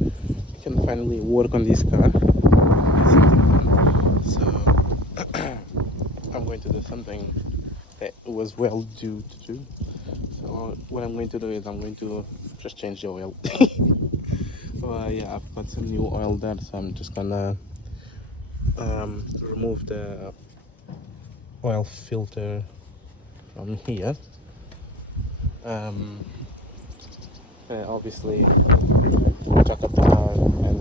I can finally work on this car. So I'm going to do something that was well due to do. So what I'm going to do is I'm going to just change the oil. Yeah, I've got some new oil there, so I'm just gonna remove the oil filter from here. Obviously jack up the car and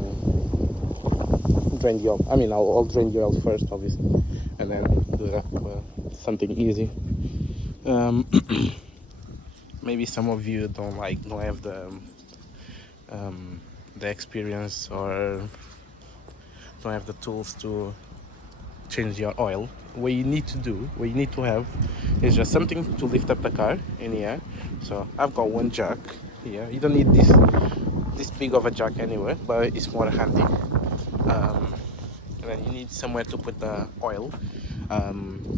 drain the oil. I mean, I'll drain the oil first, obviously, and then do that something easy. Maybe some of you don't have the experience or don't have the tools to change your oil. What you need to have is just something to lift up the car in here. So I've got one jack here. You don't need this big of a jack anyway, but it's more handy. And then you need somewhere to put the oil,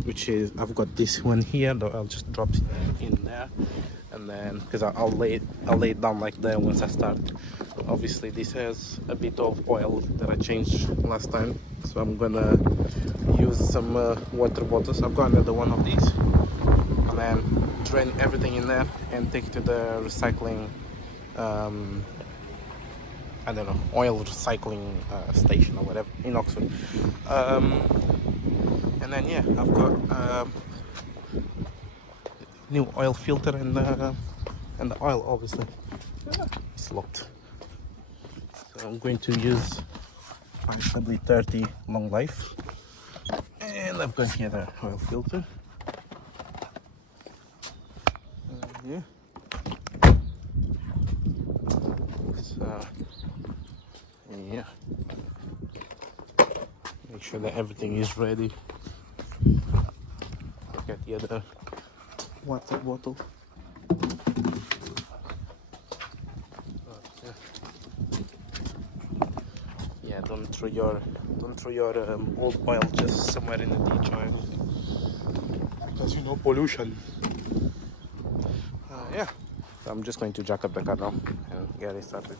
which is, I've got this one here, though I'll just drop it in there, and then because I'll lay it down like that once I start. Obviously this has a bit of oil that I changed last time, so I'm gonna use some water bottles. I've got another one of these, and then drain everything in there and take it to the recycling I don't know, oil recycling station or whatever in Oxford. And then yeah, I've got new oil filter and the oil obviously. It's locked. So I'm going to use W30 long life, and I've got here the oil filter. Yeah. So yeah, make sure that everything is ready. Get the other water bottle. Yeah, don't throw your old oil just somewhere in the ditch or anything, because you know, pollution. Yeah, so I'm just going to jack up the car now and get it started.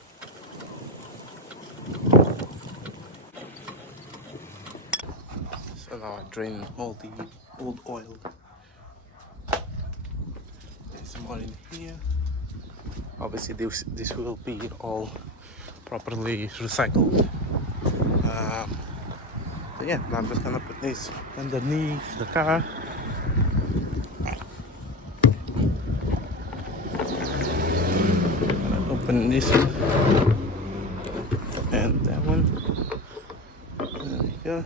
So now I drain all the old oil. There's some more in here. Obviously this will be all properly recycled. But yeah, now I'm just gonna put this underneath the car. Gonna open this one and that one. There we go.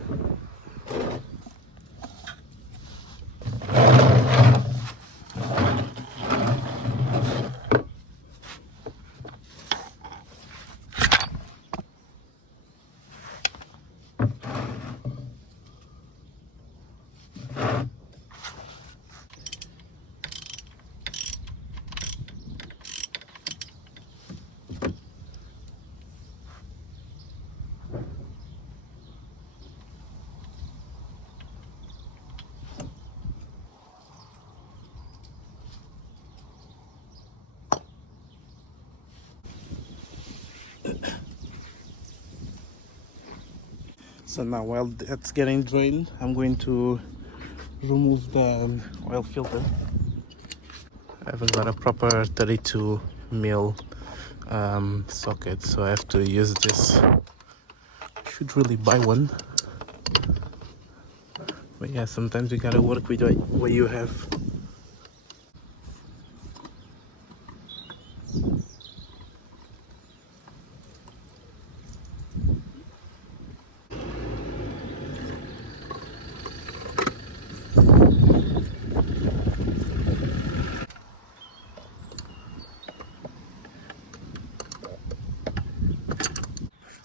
So now while that's getting drained, I'm going to remove the oil filter. I haven't got a proper 32 mil socket, so I have to use this. Should really buy one, but yeah, sometimes you gotta work with what you have.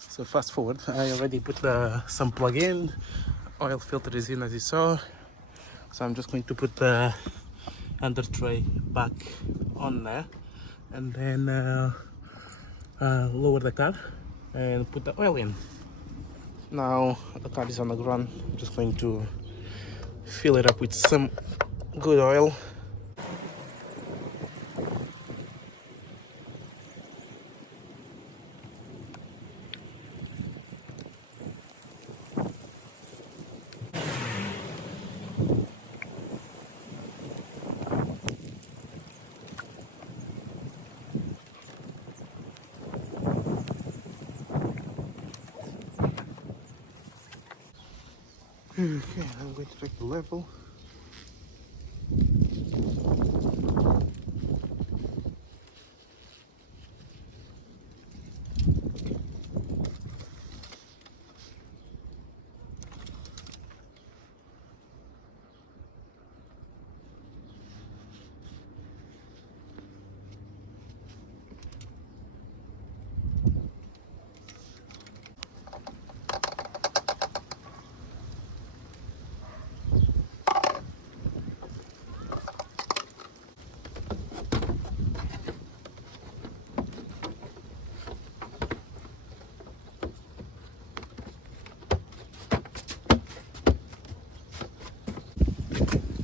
So fast forward, I already put some plug in, oil filter is in as you saw, so I'm just going to put the under tray back on there, and then lower the car and put the oil in. Now the car is on the ground. I'm just going to fill it up with some good oil. Okay, I'm going to check the level.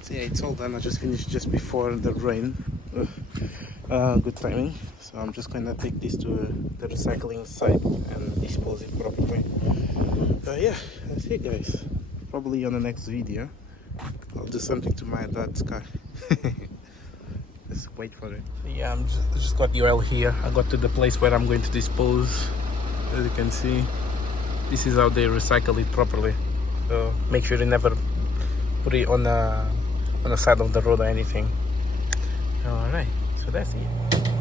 So yeah, it's all done. I just finished just before the rain. Good timing. So I'm just gonna take this to the recycling site and dispose it properly. Yeah, that's it, guys. Probably on the next video I'll do something to my dad's car. Let's wait for it. So yeah, I'm just got the oil here. I got to the place where I'm going to dispose. As you can see, this is how they recycle it properly. So make sure you never put it on the side of the road or anything. All right, so that's it.